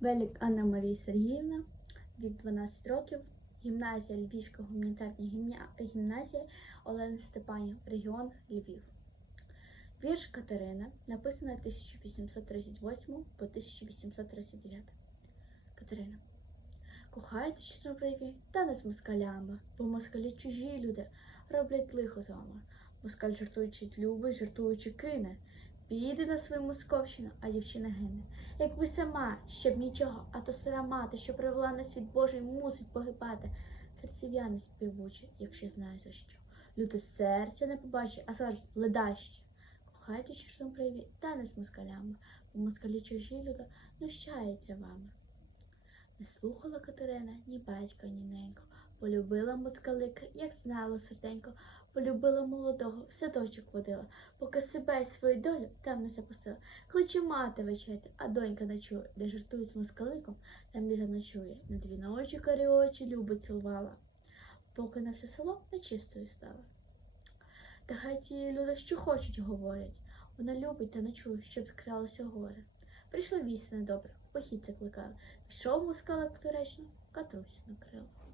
Велик Анна Марія Сергіївна, вік 12 років, гімназія Львівська гуманітарна гімназія Олена Степанів, регіон Львів. Вірш Катерина, написаний 1838 по 1839. Катерина. Кохайте чорнобриві, та не з москалями, бо москалі чужі люди роблять лихо з вами. Москаль жартуючи любить, жартуючи кине. Піде на свою московщину, а дівчина гине. Якби сама, щоб нічого, а то сира мати, що привела на світ Божий, мусить погибати. Серцев'яни співучі, якщо знає за що. Люди серця не побачать, а скажуть ледаще. Кохайте чорнобриві, та не з москалями, бо москалі чужі люди нущаються вами. Не слухала Катерина ні батька, ні ненька. Полюбила москалика, як знала серденько, полюбила молодого, в садочок водила, поки себе й свою долю там не запасила. Кличе мати вечеряти, а донька ночує, де жартують з москаликом, там і заночує. На дві ночі карі очі любить цілувала, поки на все село нечистою стала. Та хай ті люди, що хочуть, говорять. Вона любить та ночує, щоб скралося горе. Прийшла вість недобре, похід закликали. Пішов москалик в Туреччину, Катрусь накрила.